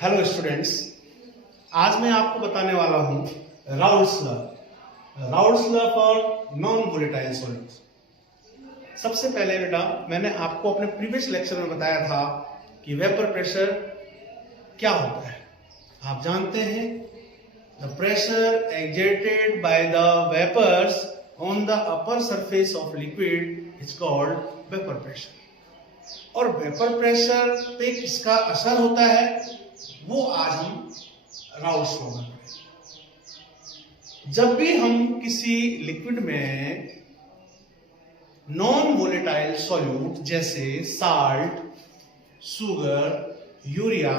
Hello students, आज मैं आपको बताने वाला हूं Raoult's law for non volatile solids. सबसे पहले बेटा, मैंने आपको अपने प्रीवियस लेक्चर में बताया था कि वेपर प्रेशर क्या होता है। आप जानते हैं, the pressure exerted by the vapours on the upper surface of liquid is called vapour pressure. और वेपर प्रेशर पे किसका असर होता है वो आज हम राउल्ट्स लॉ में पढ़ेंगे। जब भी हम किसी लिक्विड में नॉन वोलेटाइल सॉल्यूट जैसे साल्ट, शुगर, यूरिया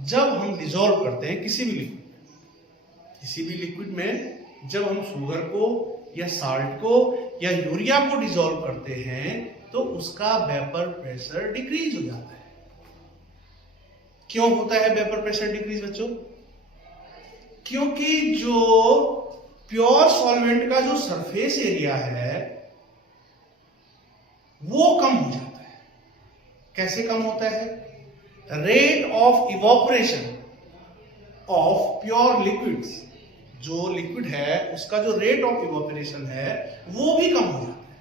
जब हम डिसॉल्व करते हैं किसी भी लिक्विड में जब हम शुगर को या साल्ट को या यूरिया को डिसॉल्व करते हैं तो उसका वेपर प्रेशर डिक्रीज हो जाता है। क्यों होता है वेपर प्रेशर डिक्रीज बच्चों? क्योंकि जो प्योर सॉल्वेंट का जो सरफेस एरिया है वो कम हो जाता है। कैसे कम होता है? Rate of evaporation of pure liquids, जो लिक्विड है उसका जो रेट ऑफ इवोपरेशन है वो भी कम हो जाता है।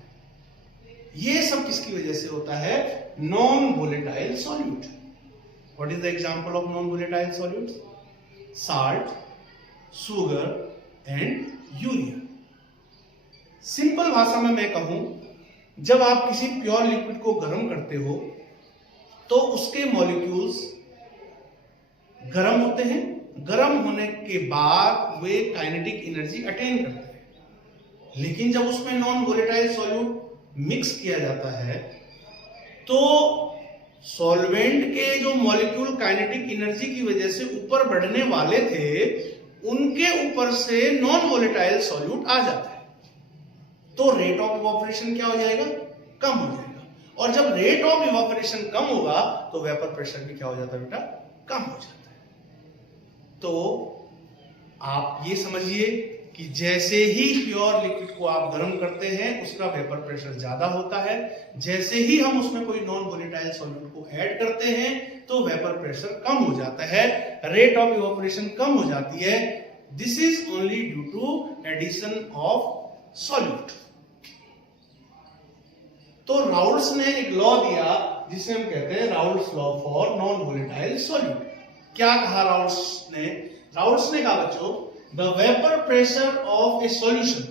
ये सब किसकी वजह से होता है? Non volatile solute. What is the example of non-volatile solutes? Salt, sugar and urea. Simple भाषा में मैं कहूं, जब आप किसी प्योर लिक्विड को गर्म करते हो तो उसके मॉलिक्यूल्स गर्म होते हैं। गर्म होने के बाद वे काइनेटिक एनर्जी अटेन करते हैं। लेकिन जब उसमें नॉन वोलेटाइल सॉल्यूट मिक्स किया जाता है तो सॉल्वेंट के जो मॉलिक्यूल काइनेटिक एनर्जी की वजह से ऊपर बढ़ने वाले थे उनके ऊपर से नॉन वोलेटाइल सॉल्यूट आ जाता है। तो रेट ऑफ इवोपरेशन क्या हो जाएगा? कम हो जाएगा। और जब रेट ऑफ इवोपरेशन कम होगा तो वेपर प्रेशर भी क्या हो जाता है बेटा? कम हो जाता है। तो आप ये समझिए कि जैसे ही प्योर लिक्विड को आप गर्म करते हैं उसका वेपर प्रेशर ज्यादा होता है। जैसे ही हम उसमें कोई नॉन वोलेटाइल सॉल्यूट को ऐड करते हैं तो वेपर प्रेशर कम हो जाता है, रेट ऑफ इवोपरेशन कम हो जाती है। This is only due to addition of solute. तो राउल्ट्स ने एक लॉ दिया जिसे हम कहते हैं Raoult's law for non volatile solute. क्या कहा राउल्ट्स ने? राउल्ट्स ने कहा बच्चों, The vapor pressure of a solution,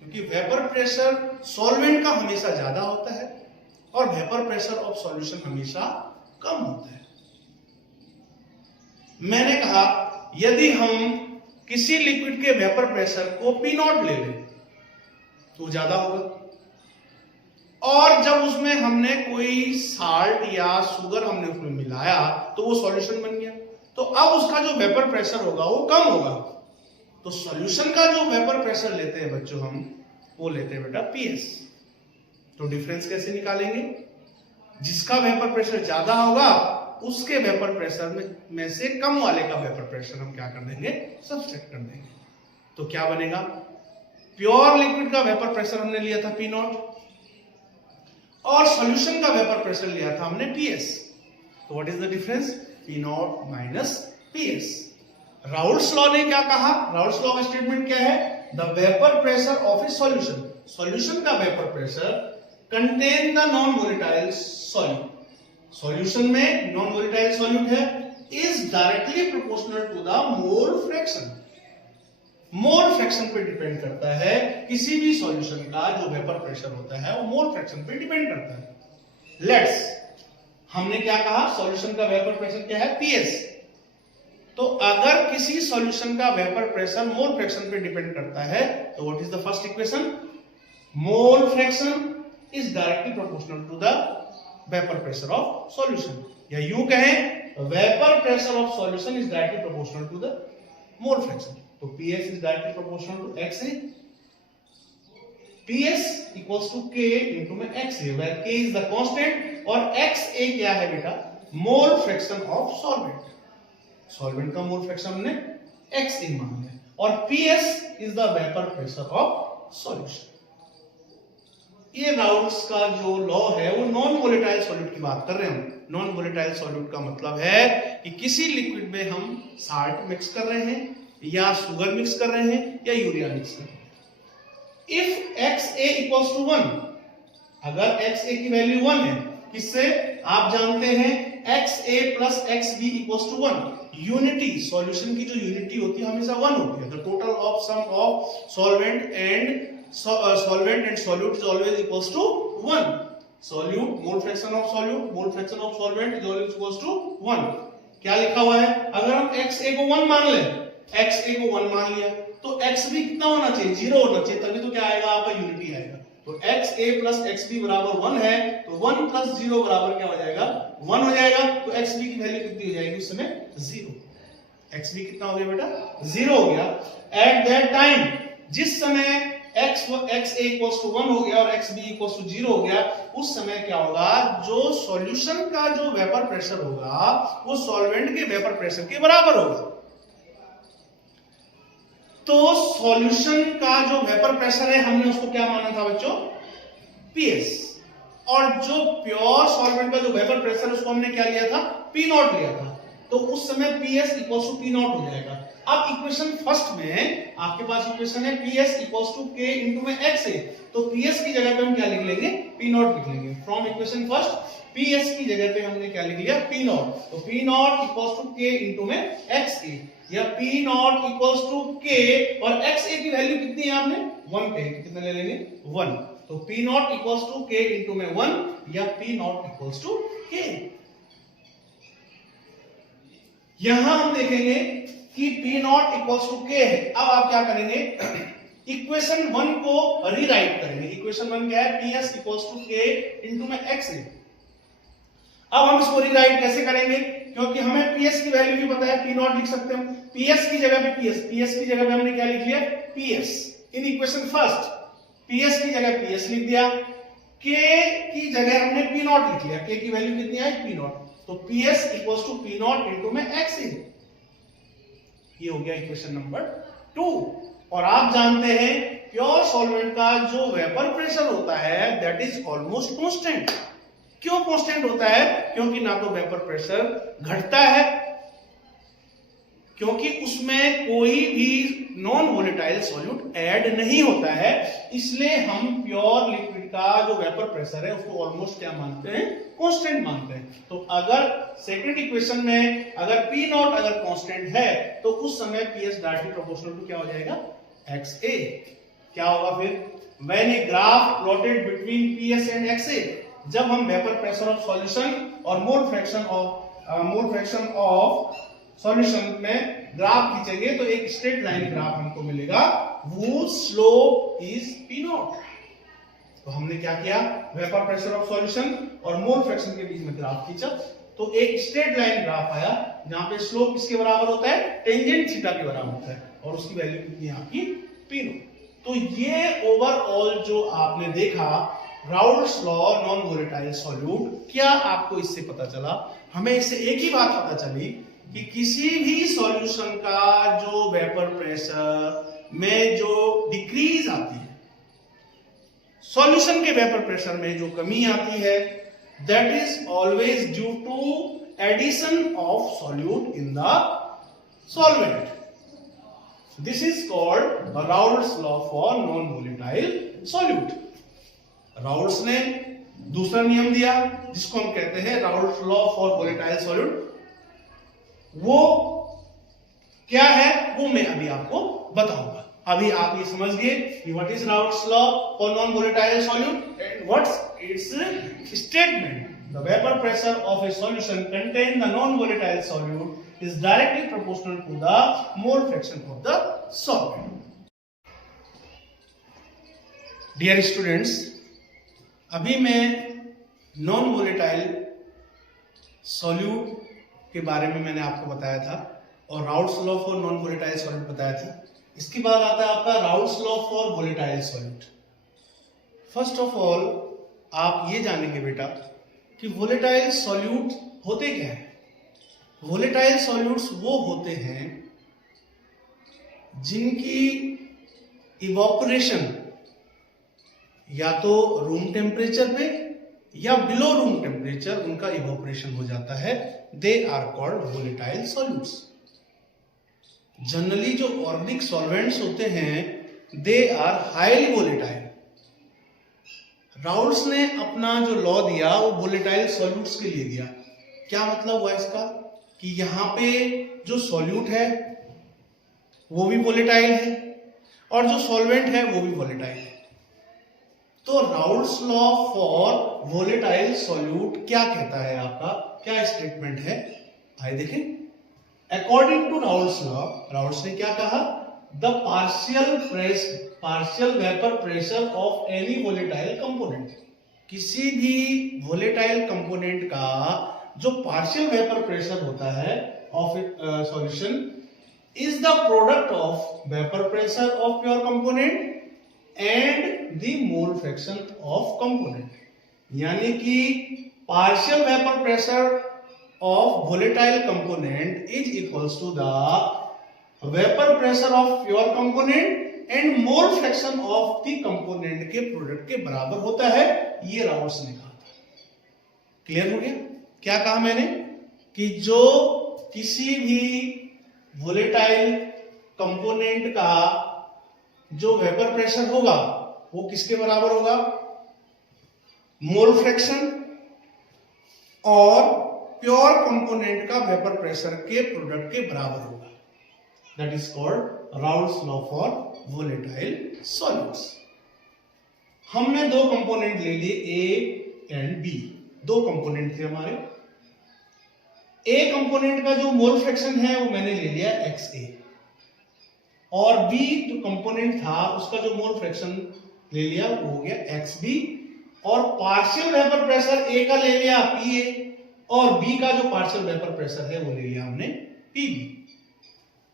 क्योंकि वेपर प्रेशर सॉल्वेंट का हमेशा ज्यादा होता है और वेपर प्रेशर ऑफ सॉल्यूशन हमेशा कम होता है। मैंने कहा यदि हम किसी लिक्विड के वेपर प्रेशर को P0 ले लें तो ज्यादा होगा, और जब उसमें हमने कोई साल्ट या शुगर हमने उसमें मिलाया तो वो सॉल्यूशन बन गया, तो अब उसका जो वेपर प्रेशर होगा वो कम होगा। तो सॉल्यूशन का जो वेपर प्रेशर लेते हैं बच्चों हम वो लेते हैं बेटा PS। तो डिफरेंस कैसे निकालेंगे? जिसका वेपर प्रेशर ज्यादा होगा उसके वेपर प्रेशर में से कम वाले का वेपर प्रेशर हम क्या कर देंगे? सब्सट्रैक्ट कर देंगे। तो क्या बनेगा? प्योर लिक्विड का वेपर प्रेशर हमने लिया था P0 और सॉल्यूशन का वेपर प्रेशर लिया था हमने PS। तो what is the difference? P0 minus PS। Raoult's law ने क्या कहा? राउल्ट्स लॉ का स्टेटमेंट क्या है? The vapour pressure of a solution, solution का vapour pressure contain the non volatile solute, solution में नॉन वोलेटाइल सॉल्यूट है, is directly proportional to the mole fraction. Mole fraction पे डिपेंड करता है। किसी भी सॉल्यूशन का जो वेपर प्रेशर होता है वो मोल फ्रैक्शन पे डिपेंड करता है। लेट्स, हमने क्या कहा? सॉल्यूशन का वेपर प्रेशर क्या है? PS। तो अगर किसी सॉल्यूशन का वेपर प्रेशर मोल फ्रैक्शन पे डिपेंड करता है तो what is the first equation? Mole fraction is directly proportional to the vapour pressure of solution, या यूं कहें vapour pressure of solution is directly proportional to the mole fraction. तो PS is directly proportional to XA। PS equals to K into में XA, where K is the constant और XA क्या है बेटा? Mole fraction of solvent. Solvent का mole fraction हमने XA मान लिया और PS is the vapour pressure of solution. ये राउल्स का जो लॉ है वो नॉन वोलेटाइल सॉल्यूट की बात कर रहे हैं हम। नॉन वोलेटाइल सॉल्यूट का मतलब है कि किसी लिक्विड में हम साल्ट मिक्स कर रहे हैं या शुगर मिक्स कर रहे हैं या यूरिया मिक्स कर रहे हैं। इफ XA इक्वल्स टू 1, अगर XA की वैल्यू 1 है, किससे आप जानते हैं XA plus XB equals to 1। Unity, solution की जो यूनिटी होती है हमेशा 1 होती है। The total of sum of solvent and solute is always equals to 1. Solute, mole fraction of solute, mole fraction of solvent is always equals to 1. क्या लिखा हुआ है? अगर हम XA को 1 मान ले, XA को 1 मान लिया तो XB कितना होना चाहिए? 0 होना चाहिए, तभी तो क्या आएगा आपका यूनिटी आएगा। तो XA प्लस XB बराबर 1 है, तो 1 प्लस 0 बराबर क्या हो जाएगा? 1 हो जाएगा। तो XB की वैल्यू कितनी हो जाएगी उस समय? 0। XB कितना हो गया बेटा? 0 हो गया। एट दैट टाइम, जिस समय XA इक्वल्स टू 1 हो गया और XB इक्वल्स टू 0 हो गया, उस समय क्या होगा? जो सॉल्यूशन का जो वेपर प्रेशर होगा वो सॉल्वेंट के वेपर प्रेशर के बराबर होगा। तो सॉल्यूशन का जो वेपर प्रेशर है हमने उसको क्या माना था बच्चों? PS। और जो प्योर सॉल्वेंट का जो वेपर प्रेशर है उसको हमने क्या लिया था? P0 लिया था। तो उस समय PS इक्वल्स टू P0 हो जाएगा। अब इक्वेशन फर्स्ट में आपके पास इक्वेशन है PS equals to K into में XA, तो PS की जगह पे हम क्या लिख लेंगे? P0 लिख लेंगे। फ्रॉम इक्वेशन फर्स्ट PS की जगह पे हमने क्या लिख लिया? P0। तो P0 equals to K into में XA, या P0 इक्वल्स टू K और XA की वैल्यू कितनी है आपने? 1 पे, कितना ले लेंगे? 1। तो P0 equals to K into में 1 या P0 इक्वल्स टू K। यहां हम देखेंगे कि P0 इक्वल्स टू K है। अब आप क्या करेंगे? इक्वेशन 1 को रीराइट करेंगे। इक्वेशन 1 क्या है? PS equals to K into में XA। अब हम इसको रीराइट कैसे करेंगे? क्योंकि हमें PS की वैल्यू भी पता है, P0 लिख सकते हैं। PS की जगह पे PS की जगह पे हमने क्या लिख लिया? PS। In equation first PS की जगह PS लिख दिया, K की जगह हमने P0 लिख लिया। K की वैल्यू कितनी आई? P0। तो PS equals to P0 into में XA। ये हो गया इक्वेशन नंबर 2। और आप जानते हैं प्योर सॉल्वेंट का जो वेपर प्रेशर होता है दैट इज ऑलमोस्ट कांस्टेंट। क्यों कांस्टेंट होता है? क्योंकि ना तो वेपर प्रेशर घटता है, क्योंकि उसमें कोई भी नॉन वोलेटाइल सॉल्यूट ऐड नहीं होता है। इसलिए हम प्योर लिक्विड का जो वेपर प्रेशर है उसको ऑलमोस्ट क्या मानते हैं? कांस्टेंट मानते हैं। तो अगर सेकंड इक्वेशन में अगर P0 अगर कांस्टेंट है तो उस समय PS डायरेक्टली प्रोपोर्शनल टू क्या हो जाएगा? XA। क्या होगा फिर? When a graph plotted between PS and XA, जब हम वेपर प्रेशर ऑफ सॉल्यूशन और मोल फ्रैक्शन ऑफ सॉल्यूशन में ग्राफ खींचेंगे तो एक स्ट्रेट लाइन ग्राफ हमको मिलेगा, whose slope is P0। तो हमने क्या किया? वेपर प्रेशर ऑफ सॉल्यूशन और मोल फ्रैक्शन के बीच में ग्राफ खींचा, तो एक स्ट्रेट लाइन ग्राफ आया जहां पे स्लोप किसके बराबर होता है? टेंजेंट थीटा के बराबर होता है, और उसकी वैल्यू कितनी है आपकी? P0। तो ये ओवरऑल जो आपने देखा Raoult's law non volatile solute, क्या आपको इससे पता चला? हमें इससे एक ही बात पता चली कि किसी भी सॉल्यूशन का जो वेपर प्रेशर में जो डिक्रीज आती है, सॉल्यूशन के वेपर प्रेशर में जो कमी आती है, that is always due to addition of solute in the solvent. This is called Raoult's law for non volatile solute. Raoult's ने दूसरा नियम दिया जिसको हम कहते हैं Raoult's law for volatile solute. वो क्या है वो मैं अभी आपको बताऊंगा। अभी आप ये समझ गए कि what is Raoult's law for non volatile solute and what's its statement. The vapour pressure of a solution contain the non volatile solute is directly proportional to the mole fraction of the solvent. Dear students, अभी मैं non volatile solute के बारे में मैंने आपको बताया था और Raoul's law for non volatile solute बताया था। इसके बाद आता है आपका Raoul's law for volatile solute. First of all आप ये जानेंगे बेटा कि वोलेटाइल सॉल्यूट होते क्या है। वोलेटाइल सॉल्यूट्स वो होते हैं जिनकी इवोपोरेशन या तो रूम टेम्परेचर पे या बिलो रूम टेम्परेचर उनका इवोपरेशन हो जाता है, they are called volatile solutes. Generally जो ऑर्गेनिक सॉल्वेंट्स होते हैं they are highly volatile. Raoult's ने अपना जो लॉ दिया वो वोलेटाइल सॉल्यूट्स के लिए दिया। क्या मतलब हुआ इसका कि यहां पे जो सॉल्यूट है वो भी वोलेटाइल है और जो सॉल्वेंट है वो भी वोलेटाइल है। तो Raoult's law for volatile solute क्या कहता है, आपका क्या स्टेटमेंट है, आइए देखें। According to Raoult's law, Raoult's ने क्या कहा, the partial vapour pressure of any volatile component, किसी भी वोलेटाइल कंपोनेंट का जो पार्शियल वेपर प्रेशर होता है of solution is the product of vapour pressure of pure component and the mole fraction of component. यानी कि partial vapour pressure of volatile component is equals to the vapour pressure of pure component and mole fraction of the component के product के बराबर होता है। ये Raoul's ने कहा था। क्लियर हो गया? क्या कहा मैंने कि जो किसी भी वोलेटाइल कंपोनेंट का जो वेपर प्रेशर होगा वो किसके बराबर होगा, मोल फ्रैक्शन और प्योर कंपोनेंट का वेपर प्रेशर के प्रोडक्ट के बराबर होगा। That is called Raoult's law for volatile solutes. हमने दो कंपोनेंट ले लिए ए एंड बी, दो कंपोनेंट थे हमारे। ए कंपोनेंट का जो मोल फ्रैक्शन है वो मैंने ले लिया XA और बी जो कंपोनेंट था उसका जो मोल फ्रैक्शन ले लिया वो हो गया XB और पार्शियल वेपर प्रेशर ए का ले लिया PA और बी का जो पार्शियल वेपर प्रेशर है वो ले लिया हमने PB।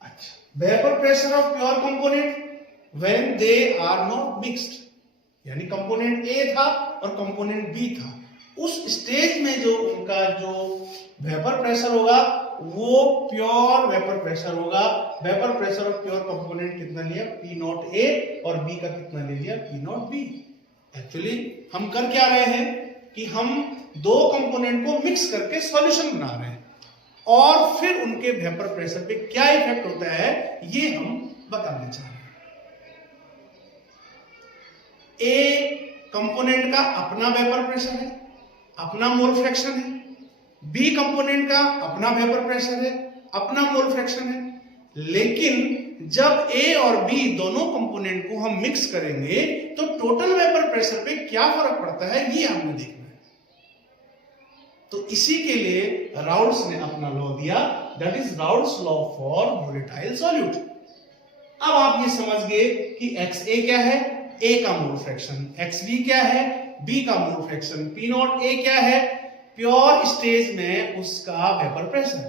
अच्छा, vapour pressure of pure component when they are not mixed, यानी कंपोनेंट ए था और कंपोनेंट बी था, उस स्टेज में जो उनका जो वेपर प्रेशर होगा वो प्योर वेपर प्रेशर होगा। Vapour pressure of pure component कितना लिया, P0A और बी का कितना ले लिया, P0B। एक्चुअली हम कर क्या रहे हैं कि हम दो कंपोनेंट को मिक्स करके सॉल्यूशन बना रहे हैं और फिर उनके वेपर प्रेशर पे क्या इफेक्ट होता है ये हम बताना चाह रहे हैं। ए कंपोनेंट का अपना वेपर प्रेशर है, अपना मोल फ्रैक्शन है, बी कंपोनेंट का अपना वेपर प्रेशर है, अपना मोल फ्रैक्शन है, लेकिन जब ए और बी दोनों कंपोनेंट को हम मिक्स करेंगे तो टोटल वेपर प्रेशर पे क्या फर्क पड़ता है ये हमने देखना है। तो इसी के लिए राउल्स ने अपना लॉ दिया, that is Raoult's law for volatile solute. अब आप ये समझ गए कि XA क्या है, ए का मोल फ्रैक्शन, XB क्या है, बी का मोल फ्रैक्शन, P0A क्या है, प्योर स्टेज में उसका वेपर प्रेशर,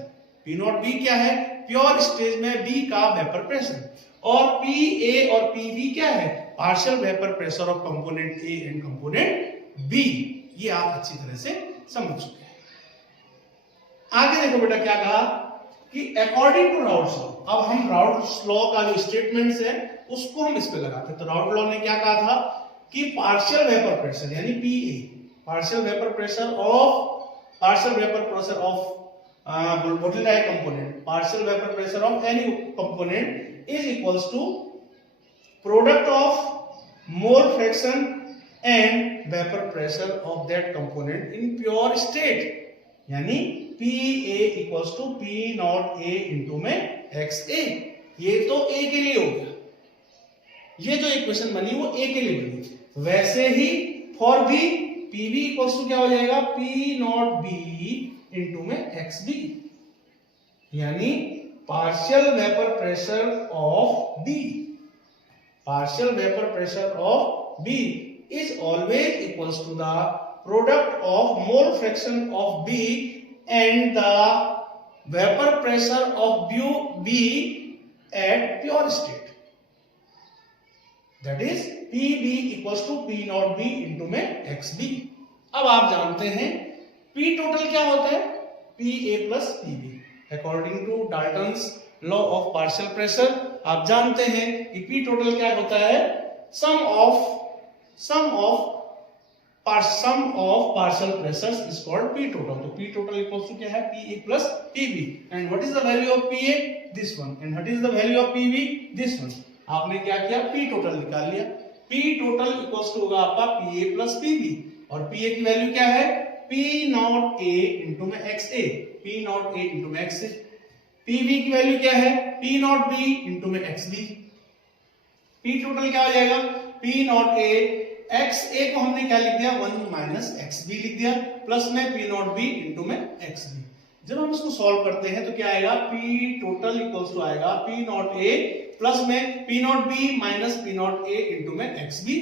P0B क्या है, प्योर स्टेज में बी का वेपर प्रेशर, और PA और PB क्या है, partial vapour pressure of component A and component B. ये आप अच्छी तरह से समझ चुके हैं। आगे देखो बेटा क्या कहा कि अकॉर्डिंग टू राउल्स लॉ, अब हम राउल्स लॉ का जो स्टेटमेंट्स है उसको हम इस पे लगाते हैं। तो राउल्स लॉ ने क्या कहा था कि पार्शियल वेपर प्रेशर यानी PA, partial vapour pressure of volatile component, partial vapor pressure of any component is equals to product of mole fraction and vapor pressure of that component in pure state, यानी PA equals to P0A into में XA। ये तो A के लिए हो गया, ये जो इक्वेशन बनी वो A के लिए बनी। वैसे ही for B PB equals to क्या हो जाएगा, P0B इंटू में XB, यानी partial vapour pressure of B, partial vapour pressure of B is always equals to the product of mole fraction of B and the vapour pressure of B at pure state, that is PB equals to P0B into में XB। अब आप जानते हैं P total क्या होता है, PA plus PB। According to Dalton's law of partial pressure आप जानते हैं कि P टोटल क्या होता है, sum of sum of partial pressures is called P total. तो P total equals to क्या है? PA plus PB. And what is the value of PA? This one. And what is the value of PB? This one. आपने क्या किया? P total निकाल लिया. P total equals to होगा आपका PA plus PB. और PA की value क्या है? P naught A into में XA. P naught A into में XA. PB की वैल्यू क्या है? P naught B into में XB. P total क्या हो जाएगा? P naught A XA को हमने क्या लिख दिया? 1 माइनस XB लिख दिया, प्लस में P naught B इंटू में XB. जब हम इसको सॉल्व करते हैं तो क्या आएगा? P टोटल इक्वल्स टू आएगा P naught A प्लस में P naught B minus P naught A into में XB,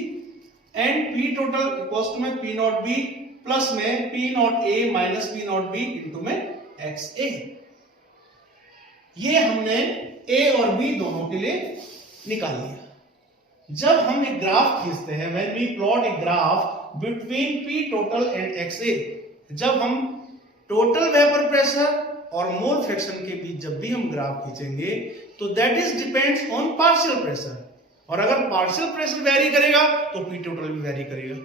and P total equals to में P naught B प्लस में P naught A minus P naught B into में XA. ये हमने A और B दोनों के लिए निकाल लिया. जब हम एक ग्राफ खींचते हैं, when we plot a graph between P total and XA, जब हम टोटल वेपर प्रेशर और मोल फ्रैक्शन के बीच जब भी हम ग्राफ खींचेंगे तो that is depends on partial pressure, और अगर पार्शियल प्रेशर वेरी करेगा तो P टोटल भी वेरी करेगा.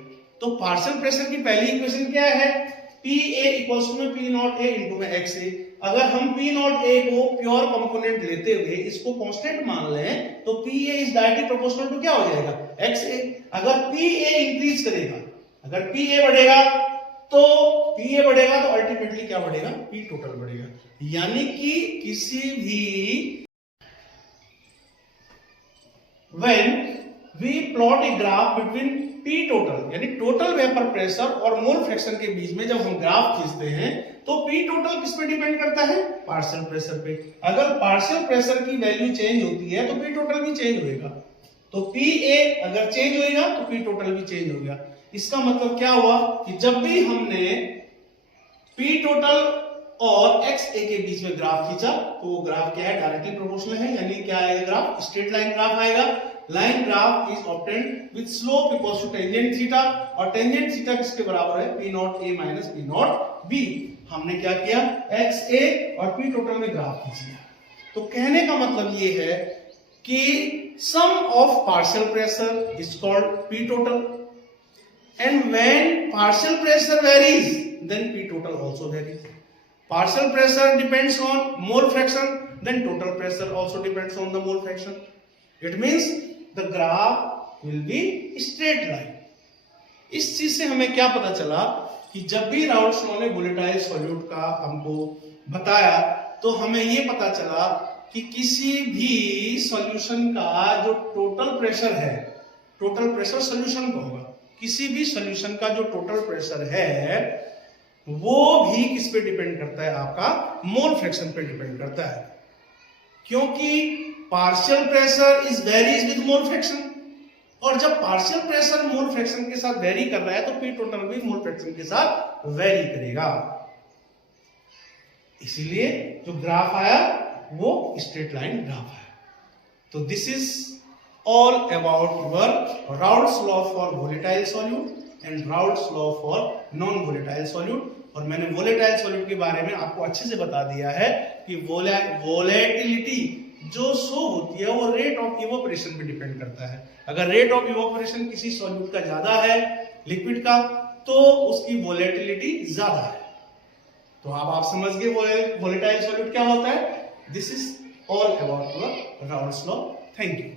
तो पार्शियल प्रेशर की पहली इक्वेशन क्या है? PA इक्वल्स टू में P नॉट A इंटू में XA. अगर हम P नॉट A को प्योर कंपोनेंट लेते हुए इसको कांस्टेंट मान लें तो PA is directly proportional to क्या हो जाएगा? XA. अगर PA इंक्रीज करेगा, अगर PA बढ़ेगा तो अल्टीमेटली क्या बढ़ेगा? P टोटल बढ़ेगा. यानी कि किसी भी when we plot a graph between P total यानी टोटल वेपर प्रेशर और मोल फ्रैक्शन के बीच में जब हम ग्राफ खींचते हैं तो P टोटल किस पे डिपेंड करता है? पार्शियल प्रेशर पे. अगर पार्शियल प्रेशर की वैल्यू चेंज होती है तो P टोटल भी चेंज होएगा. तो PA अगर चेंज होएगा तो P टोटल भी चेंज होगा. इसका मतलब क्या हुआ कि जब भी हमने P टोटल और XA के बीच में ग्राफ खींचा तो वो ग्राफ क्या है? डायरेक्टली प्रोपोर्शनल है. यानी क्या आएगा? ग्राफ स्ट्रेट लाइन ग्राफ आएगा. Line graph is obtained with slope equals to tangent theta, और टेंजेंट थीटा किसके बराबर है? P naught A minus P naught B. हमने क्या किया? XA और P टोटल में ग्राफ खींच लिया. तो कहने का मतलब ये है कि sum of partial pressure is called P total, and when partial pressure varies then P total also varies. Partial pressure depends on mole fraction, then total pressure also depends on the mole fraction. It means the graph will be straight line. इस चीज से हमें क्या पता चला कि जब भी राउल्ट्स ने वोलेटाइल सॉल्यूट का हमको बताया तो हमें ये पता चला कि किसी भी सॉल्यूशन का जो टोटल प्रेशर है, टोटल प्रेशर सॉल्यूशन का होगा, किसी भी सॉल्यूशन का जो टोटल प्रेशर है वो भी किस पे डिपेंड करता है? आपका मोल फ्रैक्शन पे डिपेंड करता है. क्योंकि partial pressure is varies with mole fraction, और जब पार्शियल प्रेशर मोल फ्रैक्शन के साथ वेरी कर रहा है तो P टोटल भी मोल फ्रैक्शन के साथ वेरी करेगा. इसीलिए जो ग्राफ आया वो स्ट्रेट लाइन ग्राफ है. तो this is all about your Raoult's law for volatile solute and Raoult's law for non volatile solute. और मैंने वोलेटाइल सॉल्यूट के बारे में आपको अच्छे से बता दिया है कि वोलेटिलिटी जो शो होती है वो रेट ऑफ इवोपरेशन पे डिपेंड करता है. अगर रेट ऑफ इवोपरेशन किसी सॉल्यूट का ज्यादा है, लिक्विड का, तो उसकी वोलेटिलिटी ज्यादा है. तो अब आप समझ गए वोलेटाइल सॉल्यूट क्या होता है. This is all about your Raoult's law. Thank you.